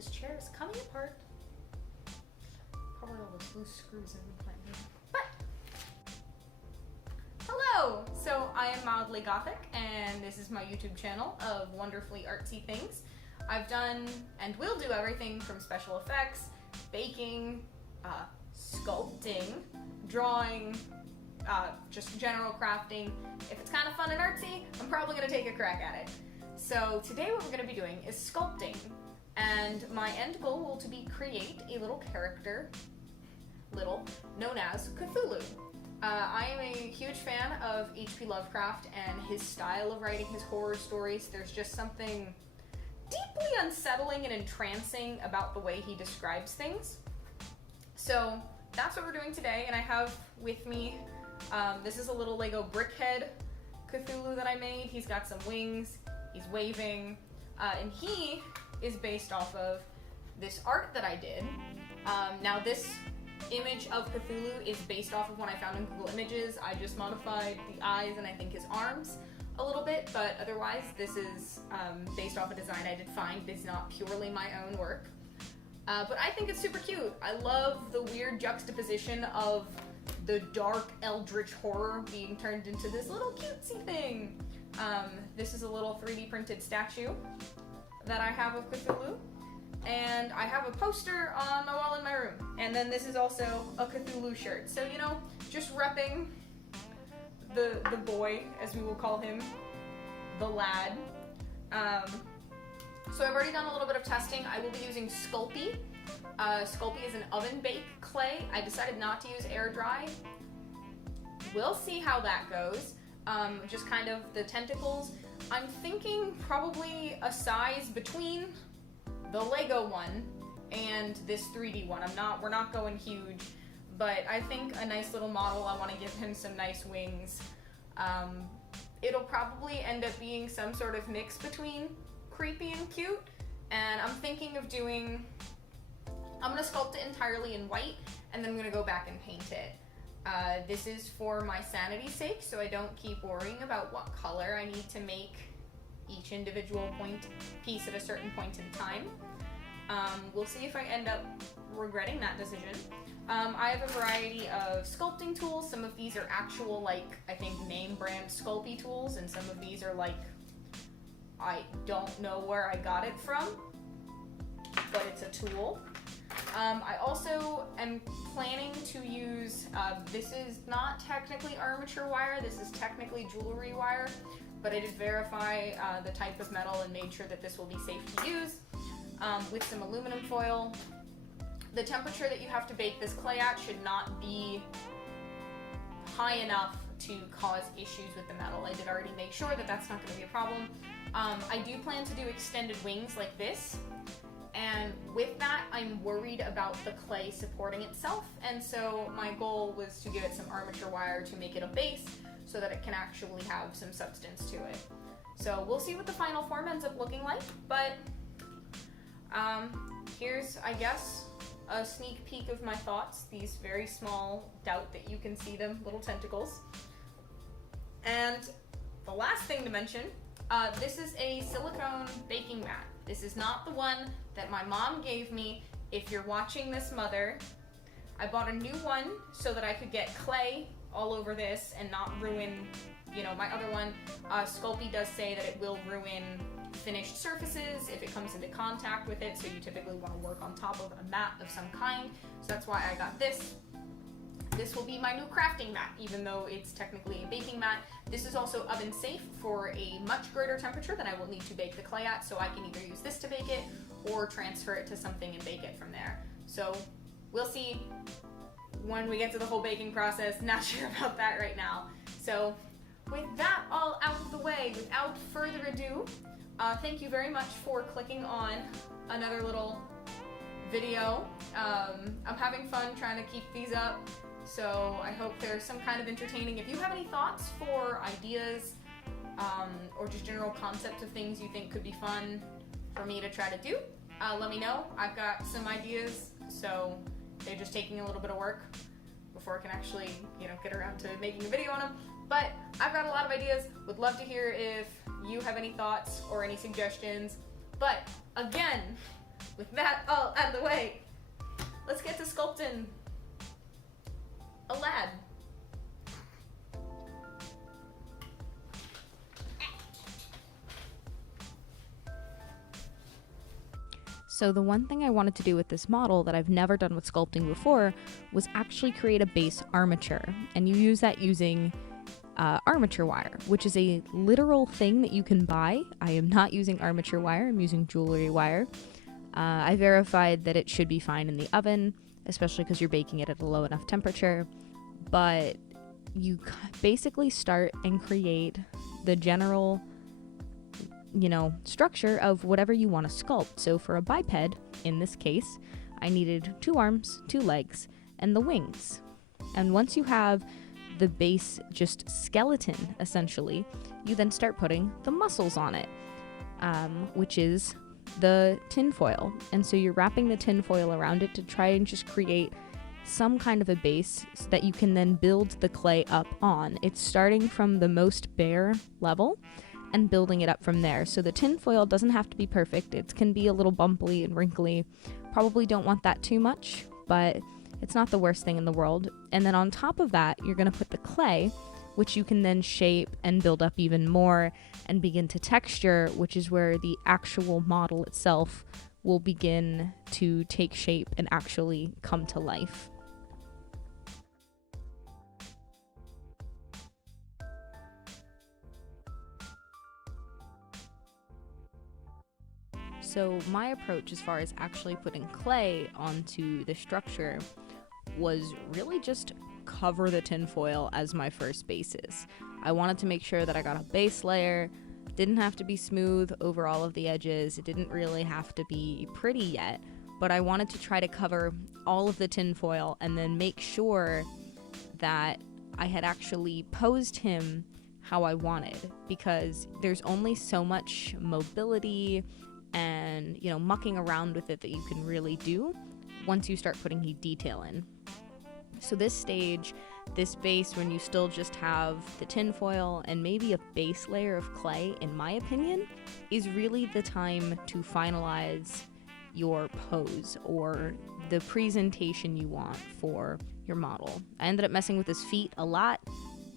this chair is coming apart. Probably all those loose screws I've been playing with. But, hello! So I am Mildly Gothic, and this is my YouTube channel of wonderfully artsy things. I've done and will do everything from special effects, baking, sculpting, drawing, just general crafting. If it's kind of fun and artsy, I'm probably going to take a crack at it. So today what we're going to be doing is sculpting, and my end goal will be to create a little character, known as Cthulhu. I am a huge fan of H.P. Lovecraft and his style of writing his horror stories. There's just something deeply unsettling and entrancing about the way he describes things. So that's what we're doing today, and I have with me, this is a little Lego brickhead Cthulhu that I made. He's got some wings, he's waving, and he is based off of this art that I did. Now this image of Cthulhu is based off of one I found in Google Images. I just modified the eyes and I think his arms a little bit, but otherwise this is based off a design I did find. It's not purely my own work. But I think it's super cute. I love the weird juxtaposition of the dark eldritch horror being turned into this little cutesy thing. This is a little 3D printed statue that I have of Cthulhu. And I have a poster on my wall in my room. And then this is also a Cthulhu shirt. So, you know, just repping the boy, as we will call him, the lad. So I've already done a little bit of testing. I will be using Sculpting. Sculpting is an oven-baked clay. I decided not to use air dry. We'll see how that goes. Just kind of the tentacles. I'm thinking probably a size between the Lego one and this 3D one. We're not going huge, but I think a nice little model. I want to give him some nice wings. It'll probably end up being some sort of mix between creepy and cute, and I'm thinking of doing, I'm gonna sculpt it entirely in white, and then I'm gonna go back and paint it. This is for my sanity's sake, so I don't keep worrying about what color I need to make each individual piece at a certain point in time. We'll see if I end up regretting that decision. I have a variety of sculpting tools. Some of these are actual, like, I think name brand Sculpey tools, and some of these are like, I don't know where I got it from, but it's a tool. I also am planning to use, this is not technically armature wire, this is technically jewelry wire, but I did verify the type of metal and made sure that this will be safe to use, with some aluminum foil. The temperature that you have to bake this clay at should not be high enough to cause issues with the metal. I did already make sure that that's not going to be a problem. I do plan to do extended wings like this, and with that I'm worried about the clay supporting itself, and so my goal was to give it some armature wire to make it a base so that it can actually have some substance to it. So we'll see what the final form ends up looking like, but here's, I guess, a sneak peek of my thoughts. These very small, doubt that you can see them, little tentacles. And the last thing to mention, this is a silicone baking mat. This is not the one that my mom gave me. If you're watching this, Mother, I bought a new one so that I could get clay all over this and not ruin, you know, my other one. Sculpey does say that it will ruin finished surfaces if it comes into contact with it, so you typically want to work on top of a mat of some kind. So that's why I got this. This will be my new crafting mat, even though it's technically a baking mat. This is also oven safe for a much greater temperature than I will need to bake the clay at, so I can either use this to bake it or transfer it to something and bake it from there. So we'll see when we get to the whole baking process. Not sure about that right now. So with that all out of the way, without further ado, thank you very much for clicking on another little video. I'm having fun trying to keep these up, so I hope there's some kind of entertaining. If you have any thoughts for ideas, or just general concepts of things you think could be fun for me to try to do, let me know. I've got some ideas, so they're just taking a little bit of work before I can actually, you know, get around to making a video on them. But I've got a lot of ideas. Would love to hear if you have any thoughts or any suggestions. But again, with that all out of the way, let's get to sculpting a lad. So the one thing I wanted to do with this model that I've never done with sculpting before was actually create a base armature. And you use that using armature wire, which is a literal thing that you can buy. I am not using armature wire, I'm using jewelry wire. I verified that it should be fine in the oven, especially because you're baking it at a low enough temperature. But you basically start and create the general structure of whatever you want to sculpt. So for a biped, in this case, I needed 2 arms, 2 legs, and the wings. And once you have the base just skeleton, essentially, you then start putting the muscles on it, which is the tinfoil. And so you're wrapping the tinfoil around it to try and just create some kind of a base so that you can then build the clay up on. It's starting from the most bare level and building it up from there. So the tinfoil doesn't have to be perfect. It can be a little bumpy and wrinkly. Probably don't want that too much, but it's not the worst thing in the world. And then on top of that, you're gonna put the clay, which you can then shape and build up even more and begin to texture, which is where the actual model itself will begin to take shape and actually come to life. So my approach as far as actually putting clay onto the structure was really just cover the tinfoil as my first basis. I wanted to make sure that I got a base layer. Didn't have to be smooth over all of the edges. It didn't really have to be pretty yet, but I wanted to try to cover all of the tinfoil and then make sure that I had actually posed him how I wanted, because there's only so much mobility and mucking around with it that you can really do once you start putting detail in. So this stage, this base, when you still just have the tinfoil and maybe a base layer of clay, in my opinion, is really the time to finalize your pose or the presentation you want for your model. I ended up messing with his feet a lot,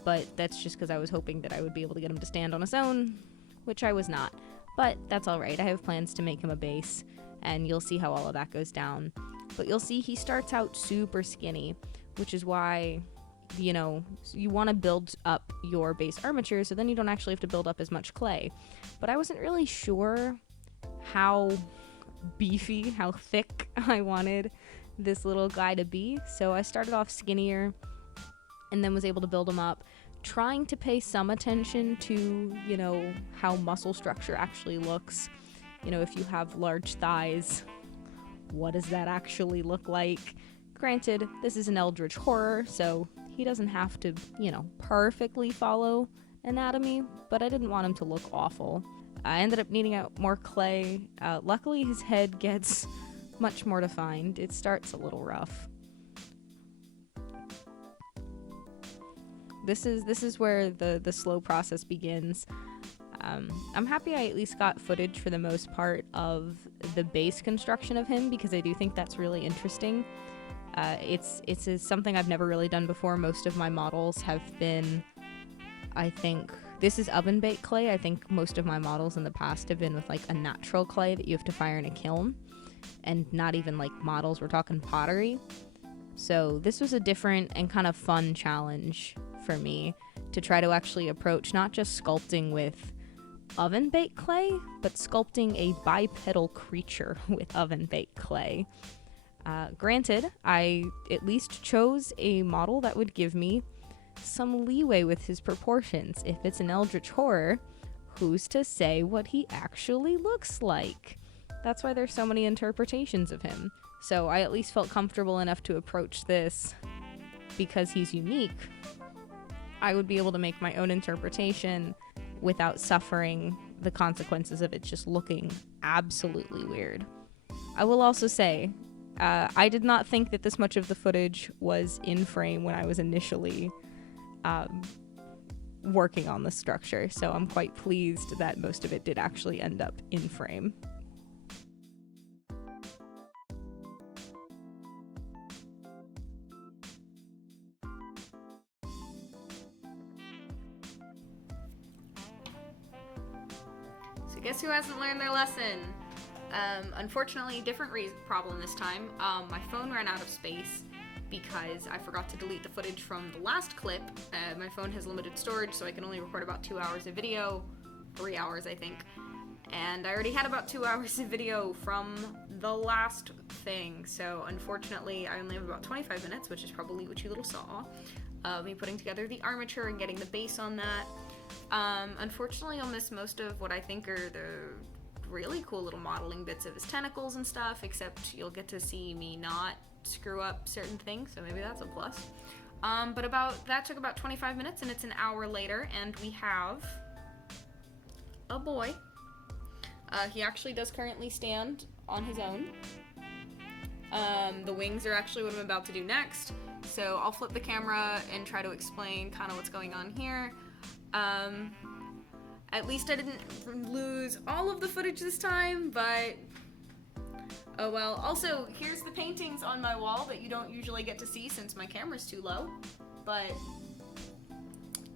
but that's just because I was hoping that I would be able to get him to stand on his own, which I was not. But that's all right. I have plans to make him a base, and you'll see how all of that goes down. But you'll see he starts out super skinny, which is why, you want to build up your base armature so then you don't actually have to build up as much clay. But I wasn't really sure how beefy, how thick I wanted this little guy to be. So I started off skinnier and then was able to build him up, trying to pay some attention to, how muscle structure actually looks. If you have large thighs, what does that actually look like? Granted, this is an eldritch horror, so he doesn't have to, perfectly follow anatomy, but I didn't want him to look awful. I ended up needing out more clay. Luckily, his head gets much more defined. It starts a little rough. This is where the slow process begins. I'm happy I at least got footage for the most part of the base construction of him, because I do think that's really interesting. It's something I've never really done before. Most of my models have been, I think, this is oven baked clay. I think most of my models in the past have been with like a natural clay that you have to fire in a kiln, and not even like models, we're talking pottery. So this was a different and kind of fun challenge for me to try to actually approach not just sculpting with oven baked clay, but sculpting a bipedal creature with oven baked clay. Granted, I at least chose a model that would give me some leeway with his proportions. If it's an eldritch horror, who's to say what he actually looks like? That's why there's so many interpretations of him. So I at least felt comfortable enough to approach this because he's unique. I would be able to make my own interpretation without suffering the consequences of it just looking absolutely weird. I will also say, I did not think that this much of the footage was in frame when I was initially working on the structure, so I'm quite pleased that most of it did actually end up in frame. guess who hasn't learned their lesson? Unfortunately, different problem this time. My phone ran out of space because I forgot to delete the footage from the last clip. My phone has limited storage, so I can only record about 2 hours of video, 3 hours I think. And I already had about 2 hours of video from the last thing, so unfortunately I only have about 25 minutes, which is probably what you little saw, of me putting together the armature and getting the base on that. Unfortunately I'll miss most of what I think are the really cool little modeling bits of his tentacles and stuff, except you'll get to see me not screw up certain things, so maybe that's a plus. But that took about 25 minutes, and it's an hour later, and we have a boy. He actually does currently stand on his own. The wings are actually what I'm about to do next, so I'll flip the camera and try to explain kind of what's going on here. At least I didn't lose all of the footage this time, but oh well. Also, here's the paintings on my wall that you don't usually get to see since my camera's too low. But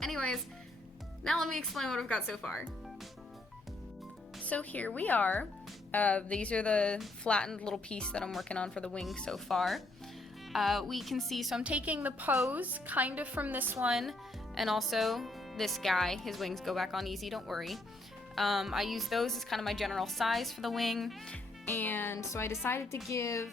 anyways, now let me explain what I've got so far. So here we are. These are the flattened little piece that I'm working on for the wing so far. We can see, so I'm taking the pose kind of from this one, and also this guy. His wings go back on easy, don't worry. I use those as kind of my general size for the wing, and so I decided to give,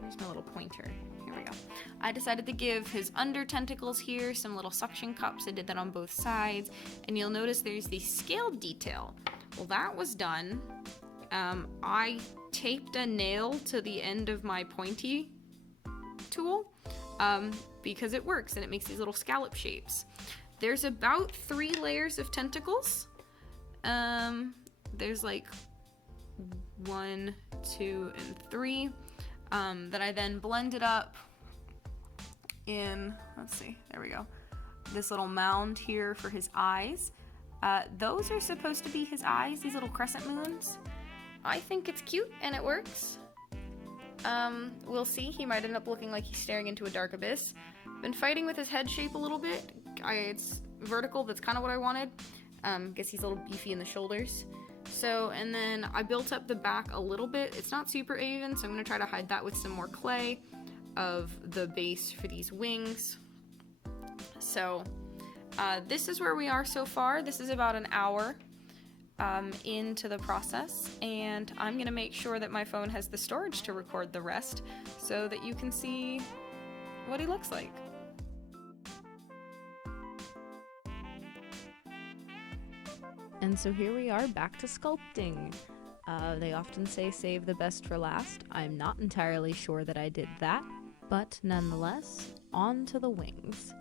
where's my little pointer? Here we go. I decided to give his under tentacles here some little suction cups. I did that on both sides, and you'll notice there's the scaled detail. Well, that was done. I taped a nail to the end of my pointy tool because it works and it makes these little scallop shapes. There's about 3 layers of tentacles. There's like 1, 2, and 3 that I then blended up in, let's see, there we go, this little mound here for his eyes. Those are supposed to be his eyes, these little crescent moons. I think it's cute and it works. We'll see. He might end up looking like he's staring into a dark abyss. Been fighting with his head shape a little bit. It's vertical, that's kind of what I wanted. Guess he's a little beefy in the shoulders. So, and then I built up the back a little bit. It's not super even, so I'm going to try to hide that with some more clay of the base for these wings. So, this is where we are so far. This is about an hour into the process, and I'm going to make sure that my phone has the storage to record the rest so that you can see what he looks like. And so here we are back to sculpting. They often say save the best for last. I'm not entirely sure that I did that, but nonetheless, on to the wings.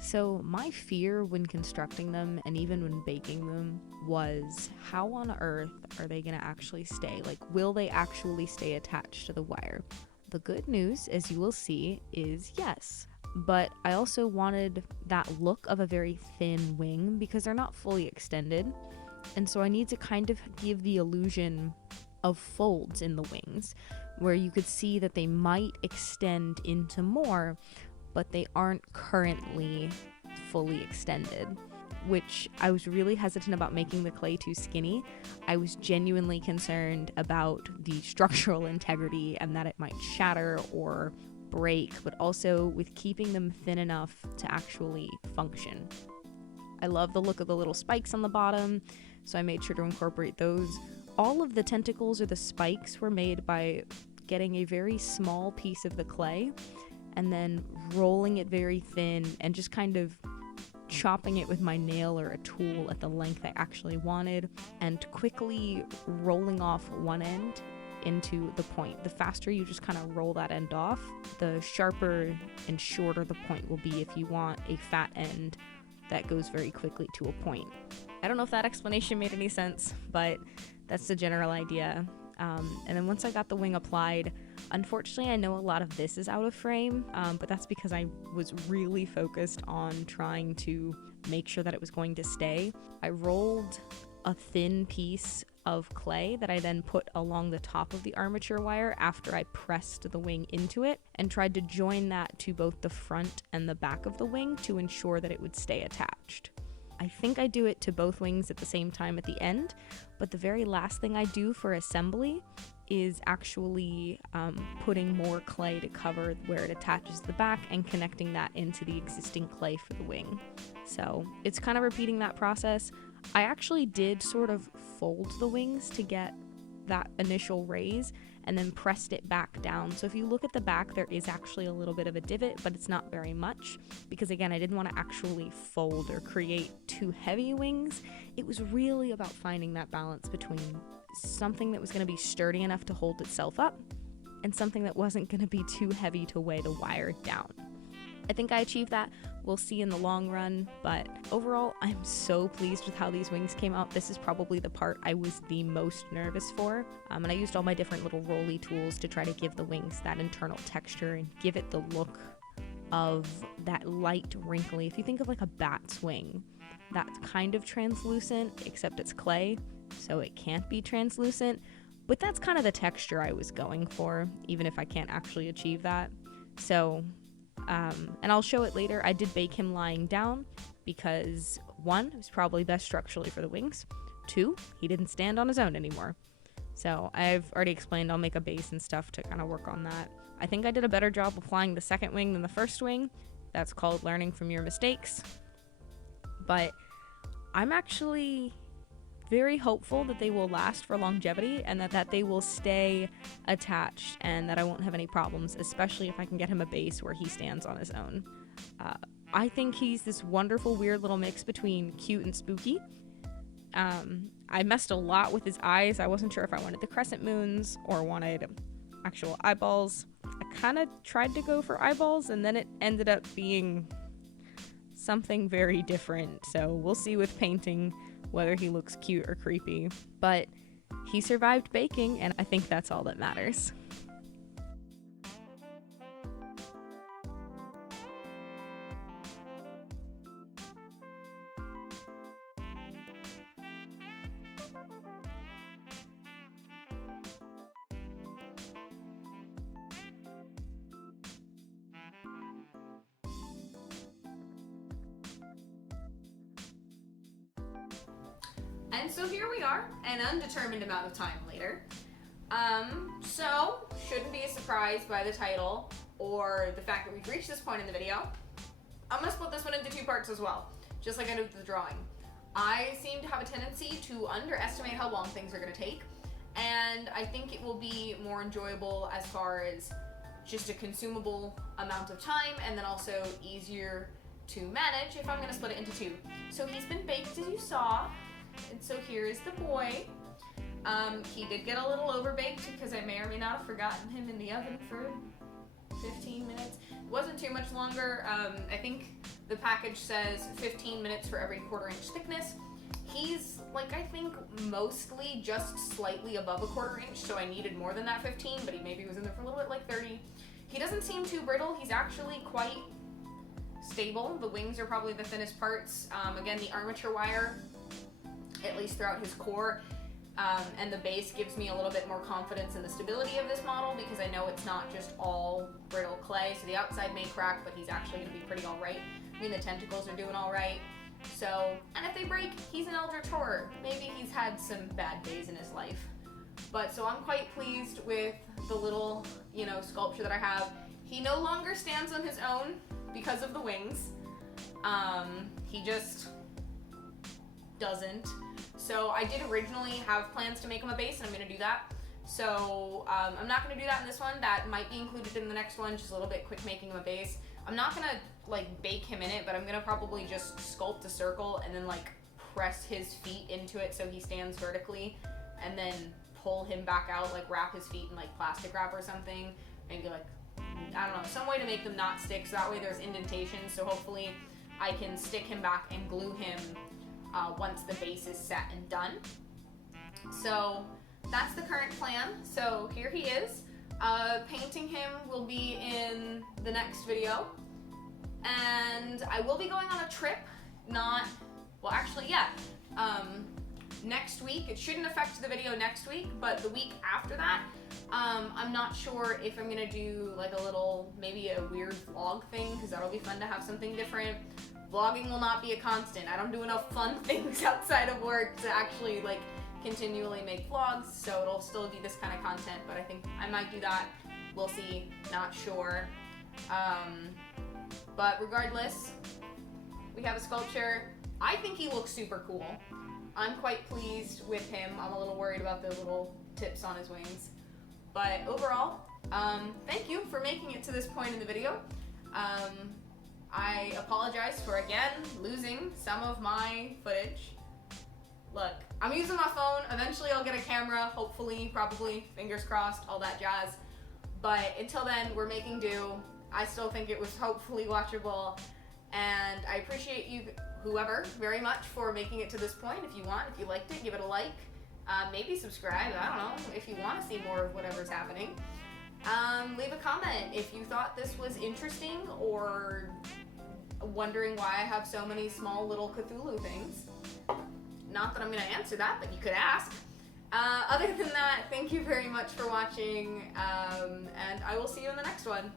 So my fear when constructing them, and even when baking them, was how on earth are they going to actually stay? Like, will they actually stay attached to the wire? The good news, as you will see, is yes. But I also wanted that look of a very thin wing because they're not fully extended. And so I need to kind of give the illusion of folds in the wings, where you could see that they might extend into more, but they aren't currently fully extended, which I was really hesitant about making the clay too skinny. I was genuinely concerned about the structural integrity and that it might shatter or break, but also with keeping them thin enough to actually function. I love the look of the little spikes on the bottom, so I made sure to incorporate those. All of the tentacles or the spikes were made by getting a very small piece of the clay and then rolling it very thin and just kind of chopping it with my nail or a tool at the length I actually wanted, and quickly rolling off one end into the point. The faster you just kind of roll that end off, the sharper and shorter the point will be if you want a fat end that goes very quickly to a point. I don't know if that explanation made any sense, but that's the general idea. And then once I got the wing applied, unfortunately I know a lot of this is out of frame, but that's because I was really focused on trying to make sure that it was going to stay. I rolled a thin piece of clay that I then put along the top of the armature wire after I pressed the wing into it, and tried to join that to both the front and the back of the wing to ensure that it would stay attached. I I think I do it to both wings at the same time at the end, but the very last thing I do for assembly is actually putting more clay to cover where it attaches the back and connecting that into the existing clay for the wing. So it's kind of repeating that process. I actually did sort of fold the wings to get that initial raise and then pressed it back down. So if you look at the back, there is actually a little bit of a divot, but it's not very much because, again, I didn't want to actually fold or create too heavy wings. It was really about finding that balance between something that was going to be sturdy enough to hold itself up and something that wasn't going to be too heavy to weigh the wire down. I think I achieved that. We'll see in the long run, but overall, I'm so pleased with how these wings came out. This is probably the part I was the most nervous for, and I used all my different little rolly tools to try to give the wings that internal texture and give it the look of that light wrinkly. If you think of like a bat's wing, that's kind of translucent, except it's clay, so it can't be translucent, but that's kind of the texture I was going for, even if I can't actually achieve that. So and I'll show it later. I did bake him lying down because 1, it was probably best structurally for the wings. 2, he didn't stand on his own anymore. So I've already explained I'll make a base and stuff to kind of work on that. I think I did a better job applying the second wing than the first wing. That's called learning from your mistakes. But I'm actually very hopeful that they will last for longevity and that they will stay attached and that I won't have any problems, especially if I can get him a base where he stands on his own. I think he's this wonderful, weird little mix between cute and spooky. I messed a lot with his eyes. I wasn't sure if I wanted the crescent moons or wanted actual eyeballs. I kind of tried to go for eyeballs, and then it ended up being something very different. So we'll see with painting whether he looks cute or creepy. But he survived baking, and I think that's all that matters. And so here we are, an undetermined amount of time later. So, shouldn't be a surprise by the title or the fact that we've reached this point in the video. I'm going to split this one into 2 parts as well, just like I did with the drawing. I seem to have a tendency to underestimate how long things are going to take, and I think it will be more enjoyable as far as just a consumable amount of time, and then also easier to manage if I'm going to split it into 2. So he's been baked, as you saw. And so here is the boy. He did get a little overbaked because I may or may not have forgotten him in the oven for 15 minutes. It wasn't too much longer. I think the package says 15 minutes for every 1/4 inch thickness. He's I think mostly just slightly above a 1/4 inch, so I needed more than that 15, but he maybe was in there for a little bit, like 30. He doesn't seem too brittle. He's actually quite stable. The wings are probably the thinnest parts. Again, the armature wire, at least throughout his core, and the base gives me a little bit more confidence in the stability of this model because I know it's not just all brittle clay. So the outside may crack, but he's actually going to be pretty alright. I mean, the tentacles are doing alright. So, and if they break, he's an eldritch horror. Maybe he's had some bad days in his life. But so I'm quite pleased with the little, sculpture that I have. He no longer stands on his own because of the wings. He just doesn't. So I did originally have plans to make him a base, and I'm going to do that. So I'm not going to do that in this one. That might be included in the next one, just a little bit quick making him a base. I'm not going to bake him in it, but I'm going to probably just sculpt a circle and then press his feet into it so he stands vertically, and then pull him back out, wrap his feet in plastic wrap or something. Maybe I don't know, some way to make them not stick, so that way there's indentations, so hopefully I can stick him back and glue him once the base is set and done. So that's the current plan. So here he is. Painting him will be in the next video. And I will be going on a trip, next week. It shouldn't affect the video next week, but the week after that, I'm not sure if I'm gonna do a little, maybe a weird vlog thing, because that'll be fun to have something different. vlogging will not be a constant. I don't do enough fun things outside of work to actually like continually make vlogs, so it'll still be this kind of content, but I think I might do that. We'll see, not sure. But regardless, we have a sculpture. I think he looks super cool. I'm quite pleased with him. I'm a little worried about the little tips on his wings. But overall, thank you for making it to this point in the video. I apologize for, again, losing some of my footage. Look, I'm using my phone. Eventually I'll get a camera, hopefully, probably, fingers crossed, all that jazz. But until then, we're making do. I still think it was hopefully watchable. And I appreciate you, whoever, very much for making it to this point. If you want, if you liked it, give it a like. Maybe subscribe, I don't know, if you want to see more of whatever's happening. Leave a comment if you thought this was interesting or wondering why I have so many small little Cthulhu things. Not that I'm going to answer that, but you could ask. Other than that, thank you very much for watching, and I will see you in the next one.